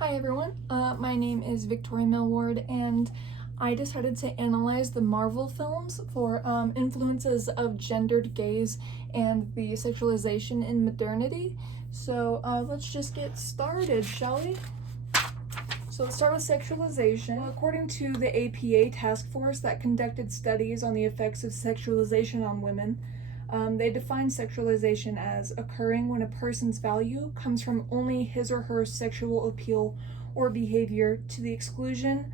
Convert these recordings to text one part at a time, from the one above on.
Hi everyone, my name is VMillward, and I decided to analyze the Marvel films for influences of gendered gaze and the sexualization in modernity. So let's just get started, shall we? So let's start with sexualization. According to the APA task force that conducted studies on the effects of sexualization on women, they define sexualization as occurring when a person's value comes from only his or her sexual appeal or behavior to the exclusion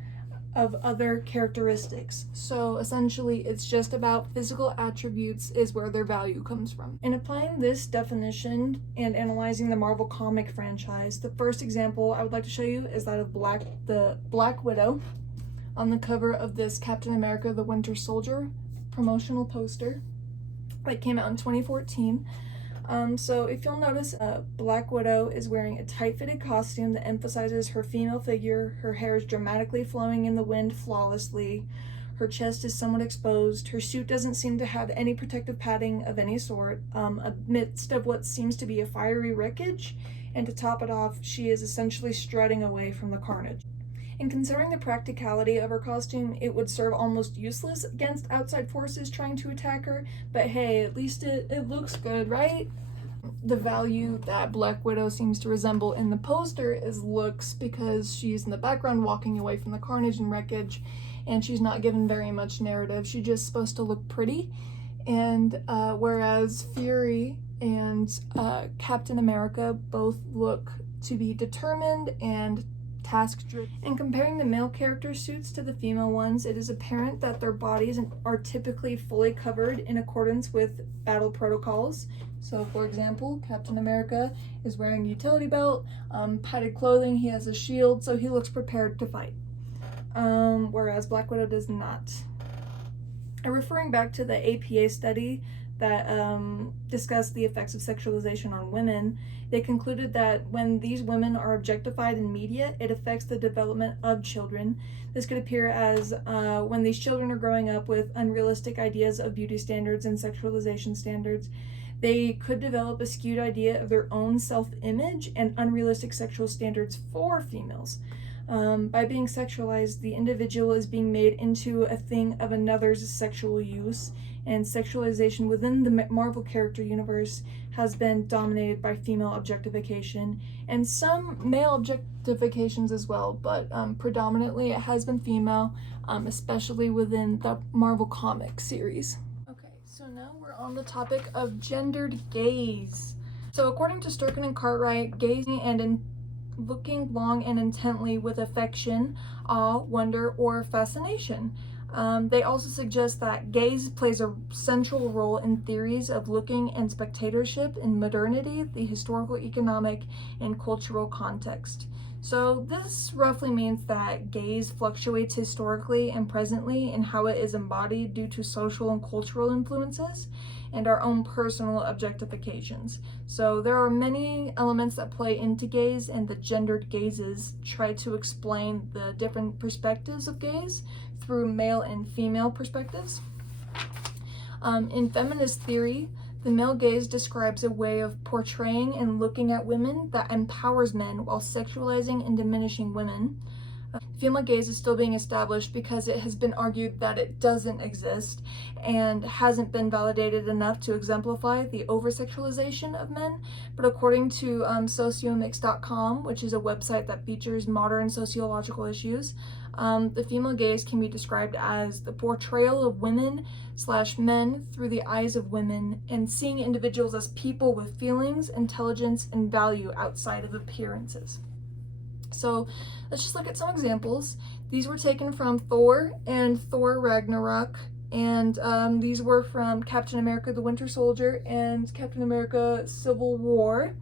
of other characteristics. So essentially, it's just about physical attributes is where their value comes from. In applying this definition and analyzing the Marvel comic franchise, the first example I would like to show you is that of the Black Widow on the cover of this Captain America the Winter Soldier promotional poster that came out in 2014. So if you'll notice, Black Widow is wearing a tight-fitted costume that emphasizes her female figure. Her hair is dramatically flowing in the wind flawlessly. Her chest is somewhat exposed. Her suit doesn't seem to have any protective padding of any sort, amidst of what seems to be a fiery wreckage. And to top it off, she is essentially strutting away from the carnage. And considering the practicality of her costume, it would serve almost useless against outside forces trying to attack her, but hey, at least it looks good, right? The value that Black Widow seems to resemble in the poster is looks, because she's in the background walking away from the carnage and wreckage, and she's not given very much narrative. She's just supposed to look pretty, and whereas Fury and Captain America both look to be determined and task-driven. In comparing the male character suits to the female ones, it is apparent that their bodies are typically fully covered in accordance with battle protocols. So for example, Captain America is wearing a utility belt, padded clothing, he has a shield, so he looks prepared to fight. Whereas Black Widow does not. Referring back to the APA study that discussed the effects of sexualization on women, they concluded that when these women are objectified in media, it affects the development of children. This could appear as when these children are growing up with unrealistic ideas of beauty standards and sexualization standards, they could develop a skewed idea of their own self-image and unrealistic sexual standards for females. By being sexualized, the individual is being made into a thing of another's sexual use, and sexualization within the Marvel character universe has been dominated by female objectification, and some male objectifications as well, but predominantly it has been female, especially within the Marvel comic series. Okay, so now we're on the topic of gendered gaze. So according to Sturken and Cartwright, gazing and looking long and intently with affection, awe, wonder, or fascination. They also suggest that gaze plays a central role in theories of looking and spectatorship in modernity, the historical, economic, and cultural context. So this roughly means that gaze fluctuates historically and presently in how it is embodied due to social and cultural influences and our own personal objectifications. So there are many elements that play into gaze, and the gendered gazes try to explain the different perspectives of gaze through male and female perspectives. In feminist theory, the male gaze describes a way of portraying and looking at women that empowers men while sexualizing and diminishing women. Female gaze is still being established because it has been argued that it doesn't exist and hasn't been validated enough to exemplify the over-sexualization of men. But according to sociomix.com, which is a website that features modern sociological issues, the female gaze can be described as the portrayal of women/men through the eyes of women, and seeing individuals as people with feelings, intelligence, and value outside of appearances. So let's just look at some examples. These were taken from Thor and Thor Ragnarok, and these were from Captain America the Winter Soldier and Captain America Civil War.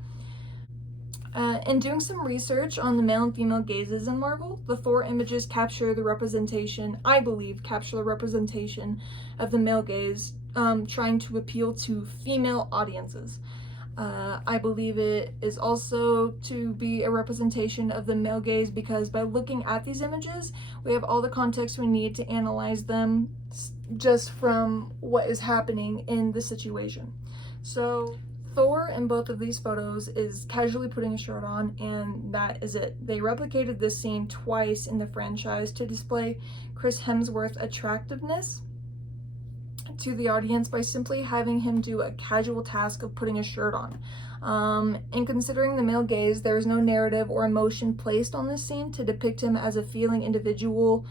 In doing some research on the male and female gazes in Marvel, the Thor images capture the representation, I believe, capture the representation of the male gaze, trying to appeal to female audiences. I believe it is also to be a representation of the male gaze because by looking at these images, we have all the context we need to analyze them just from what is happening in the situation. So Thor in both of these photos is casually putting a shirt on, and that is it. They replicated this scene twice in the franchise to display Chris Hemsworth's attractiveness to the audience by simply having him do a casual task of putting a shirt on. In considering the male gaze, there is no narrative or emotion placed on this scene to depict him as a feeling individual,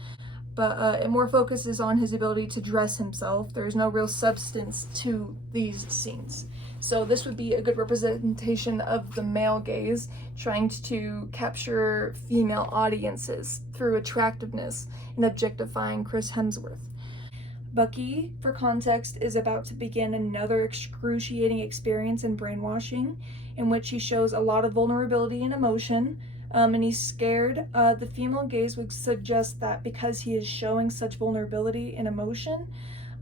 but it more focuses on his ability to dress himself. There's no real substance to these scenes. So this would be a good representation of the male gaze, trying to capture female audiences through attractiveness and objectifying Chris Hemsworth. Bucky, for context, is about to begin another excruciating experience in brainwashing, in which he shows a lot of vulnerability and emotion, and he's scared. The female gaze would suggest that because he is showing such vulnerability and emotion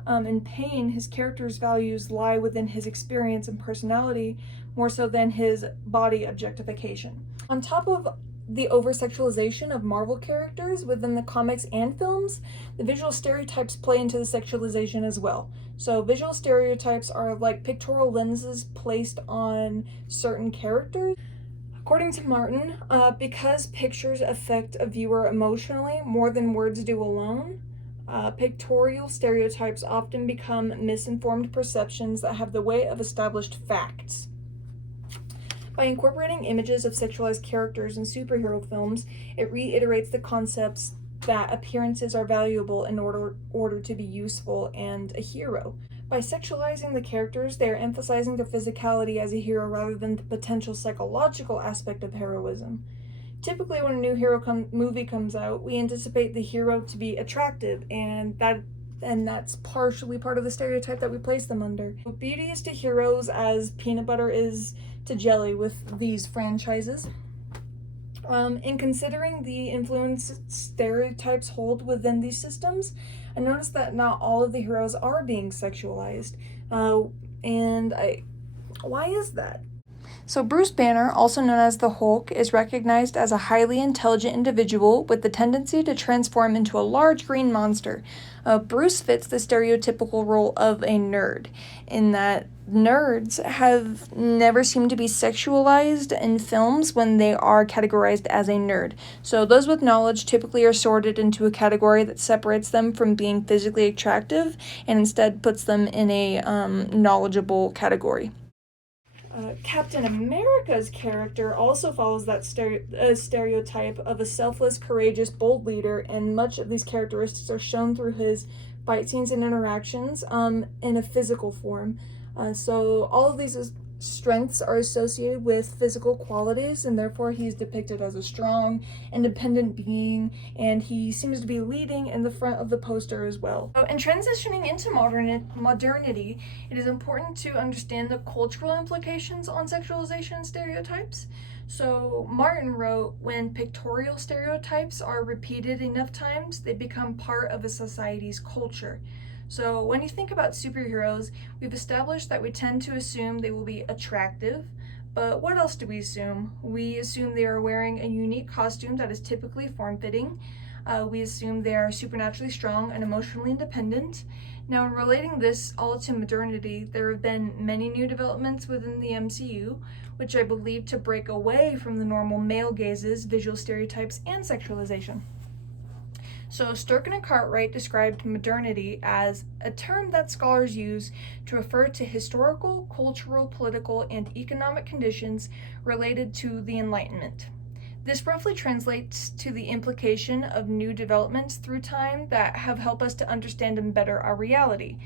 and pain, his character's values lie within his experience and personality more so than his body objectification. On top of the over-sexualization of Marvel characters within the comics and films, the visual stereotypes play into the sexualization as well. So visual stereotypes are like pictorial lenses placed on certain characters. According to Martin, because pictures affect a viewer emotionally more than words do alone, pictorial stereotypes often become misinformed perceptions that have the weight of established facts. By incorporating images of sexualized characters in superhero films, it reiterates the concepts that appearances are valuable in order to be useful and a hero. By sexualizing the characters, they are emphasizing their physicality as a hero rather than the potential psychological aspect of heroism. Typically, when a new hero movie comes out, we anticipate the hero to be attractive, and that's partially part of the stereotype that we place them under. Beauty is to heroes as peanut butter is to jelly with these franchises. In considering the influence stereotypes hold within these systems, I noticed that not all of the heroes are being sexualized. Why is that? So Bruce Banner, also known as the Hulk, is recognized as a highly intelligent individual with the tendency to transform into a large green monster. Bruce fits the stereotypical role of a nerd, in that nerds have never seemed to be sexualized in films when they are categorized as a nerd. So those with knowledge typically are sorted into a category that separates them from being physically attractive and instead puts them in a knowledgeable category. Captain America's character also follows that stereotype of a selfless, courageous, bold leader, and much of these characteristics are shown through his fight scenes and interactions in a physical form. So all of these strengths are associated with physical qualities, and therefore he's depicted as a strong, independent being, and he seems to be leading in the front of the poster as well. So in transitioning into modernity, it is important to understand the cultural implications on sexualization and stereotypes. So Martin wrote, when pictorial stereotypes are repeated enough times, they become part of a society's culture. So when you think about superheroes, we've established that we tend to assume they will be attractive, but what else do we assume? We assume they are wearing a unique costume that is typically form-fitting. We assume they are supernaturally strong and emotionally independent. Now, in relating this all to modernity, there have been many new developments within the MCU, which I believe to break away from the normal male gazes, visual stereotypes, and sexualization. So Sturken and Cartwright described modernity as a term that scholars use to refer to historical, cultural, political, and economic conditions related to the Enlightenment. This roughly translates to the implication of new developments through time that have helped us to understand and better our reality.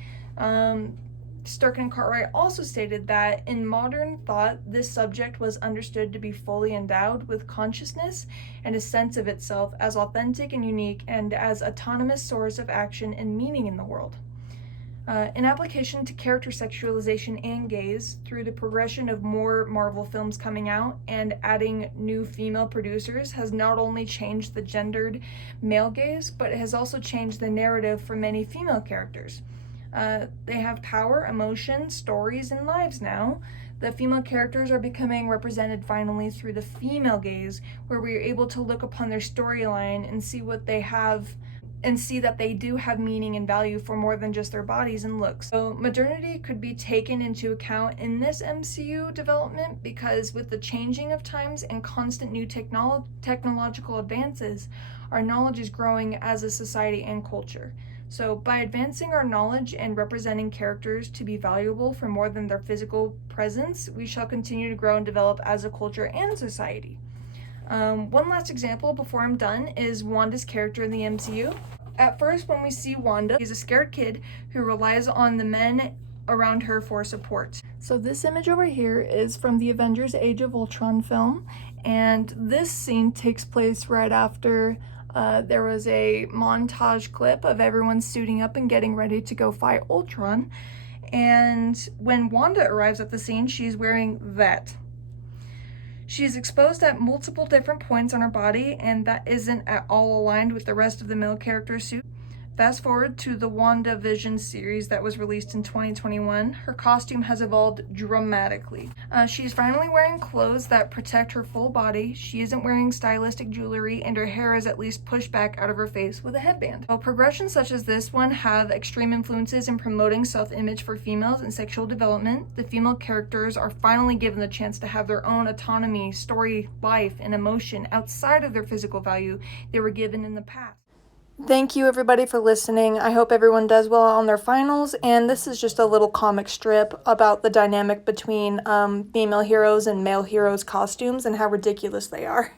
Sturken and Cartwright also stated that in modern thought, this subject was understood to be fully endowed with consciousness and a sense of itself as authentic and unique and as autonomous source of action and meaning in the world. In application to character sexualization and gaze, through the progression of more Marvel films coming out and adding new female producers has not only changed the gendered male gaze, but it has also changed the narrative for many female characters. They have power, emotion, stories, and lives now. The female characters are becoming represented finally through the female gaze, where we are able to look upon their storyline and see what they have and see that they do have meaning and value for more than just their bodies and looks. So modernity could be taken into account in this MCU development, because with the changing of times and constant new technological advances, our knowledge is growing as a society and culture. So by advancing our knowledge and representing characters to be valuable for more than their physical presence, we shall continue to grow and develop as a culture and society. One last example before I'm done is Wanda's character in the MCU. At first, when we see Wanda, she's a scared kid who relies on the men around her for support. So this image over here is from the Avengers Age of Ultron film, and this scene takes place right after there was a montage clip of everyone suiting up and getting ready to go fight Ultron. And when Wanda arrives at the scene, she's wearing that. She's exposed at multiple different points on her body, and that isn't at all aligned with the rest of the male character's suit. Fast forward to the WandaVision series that was released in 2021, her costume has evolved dramatically. She's finally wearing clothes that protect her full body, she isn't wearing stylistic jewelry, and her hair is at least pushed back out of her face with a headband. While progressions such as this one have extreme influences in promoting self-image for females and sexual development, the female characters are finally given the chance to have their own autonomy, story, life, and emotion outside of their physical value they were given in the past. Thank you everybody for listening. I hope everyone does well on their finals, and this is just a little comic strip about the dynamic between female heroes and male heroes' costumes and how ridiculous they are.